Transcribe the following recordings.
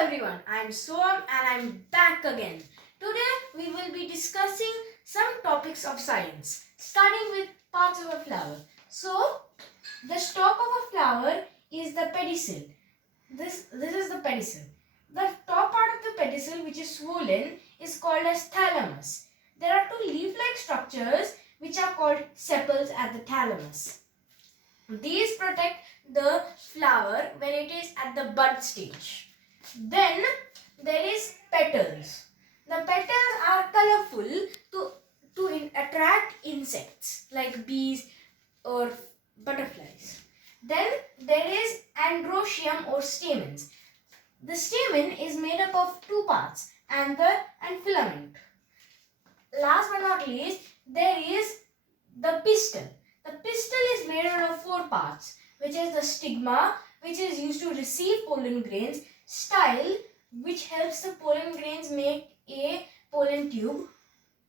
everyone, I am Soam and I am back again. Today we will be discussing some topics of science, starting with parts of a flower. So, the stalk of a flower is the pedicel. This is the pedicel. The top part of the pedicel, which is swollen, is called as thalamus. There are two leaf-like structures which are called sepals at the thalamus. These protect the flower when it is at the bud stage. Then there is petals. The petals are colorful to attract insects like bees or butterflies. Then there is androecium or stamens. The stamen is made up of two parts, anther and filament. Last but not least, there is the pistil. The pistil is made out of four parts, which is the stigma, which is used to receive pollen grains, style, which helps the pollen grains make a pollen tube,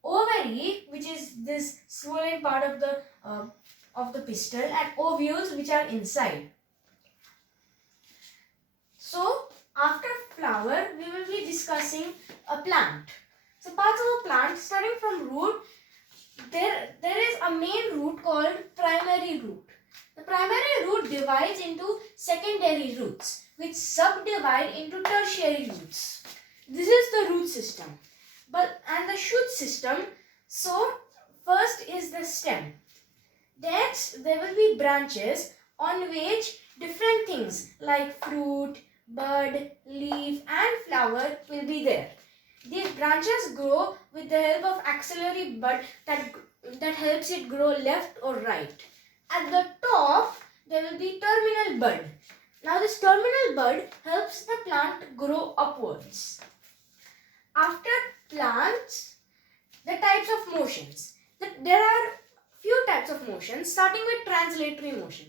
ovary, which is this swollen part of the pistil, and ovules, which are inside. So, after flower, we will be discussing a plant. So, parts of a plant, starting from root, there is a main root called primary root. The primary root divides into secondary roots, which subdivide into tertiary roots. This is the root system. And the shoot system, so first is the stem. Next, there will be branches on which different things like fruit, bud, leaf and flower will be there. These branches grow with the help of axillary bud that helps it grow left or right. At the top, there will be terminal bud. Now this terminal bud helps the plant grow upwards. After plants, the types of motions. There are few types of motions, starting with translatory motion.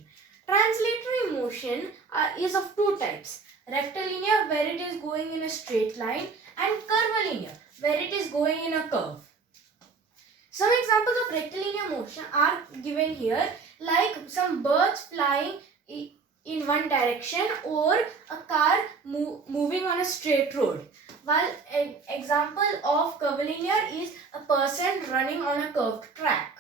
Translatory motion is of two types. Rectilinear, where it is going in a straight line, and curvilinear, where it is going in a curve. Some examples of rectilinear motion are given here, like some birds flying in one direction or a car moving on a straight road. While an example of curvilinear is a person running on a curved track.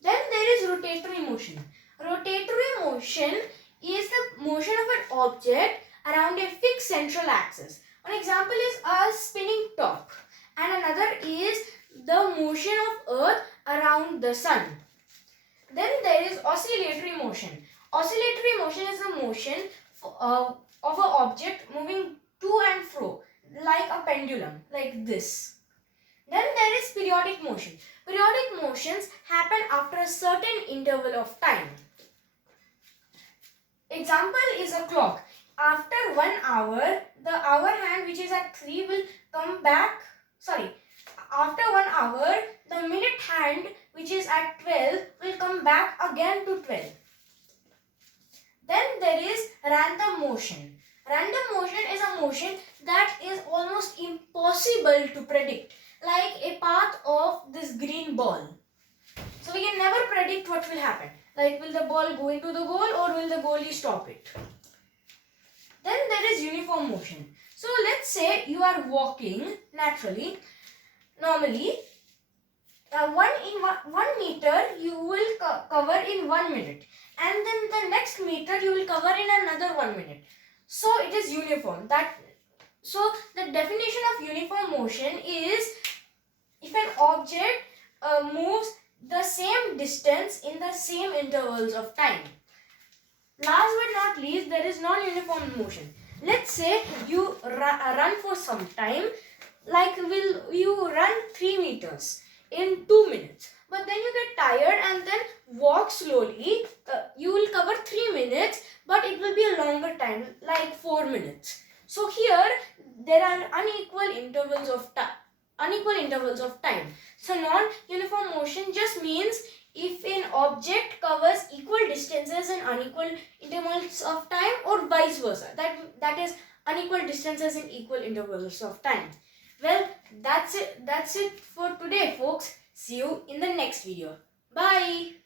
Then there is rotatory motion. Rotatory motion is the motion of an object around a fixed central axis. One example is a spinning top, and another is the motion of Earth around the sun. Then there is oscillatory motion. Oscillatory motion is the motion of an object moving to and fro, like a pendulum, like this. Then there is periodic motion. Periodic motions happen after a certain interval of time. Example is a clock. After 1 hour, the hour hand which is at 3 will come back. After 1 hour, the minute hand which is at 12 will come back again to 12. Then there is random motion. Random motion is a motion that is almost impossible to predict, like a path of this green ball. So we can never predict what will happen. Like, will the ball go into the goal or will the goalie stop it? Then there is uniform motion. So let's say you are walking naturally. Normally, 1 meter you will cover in 1 minute, and then the next meter you will cover in another 1 minute. So it is uniform. So the definition of uniform motion is if an object moves the same distance in the same intervals of time. Last but not least, there is non-uniform motion. Let's say you run for some time, like you run 3 meters in 2 minutes. But then you get tired and then walk slowly. You will cover 3 minutes, but it will be a longer time, like 4 minutes. So here there are unequal intervals of time. So non-uniform motion just means if an object covers equal distances in unequal intervals of time, or vice versa. That is unequal distances in equal intervals of time. Well, that's it for today, folks. See you in the next video. Bye.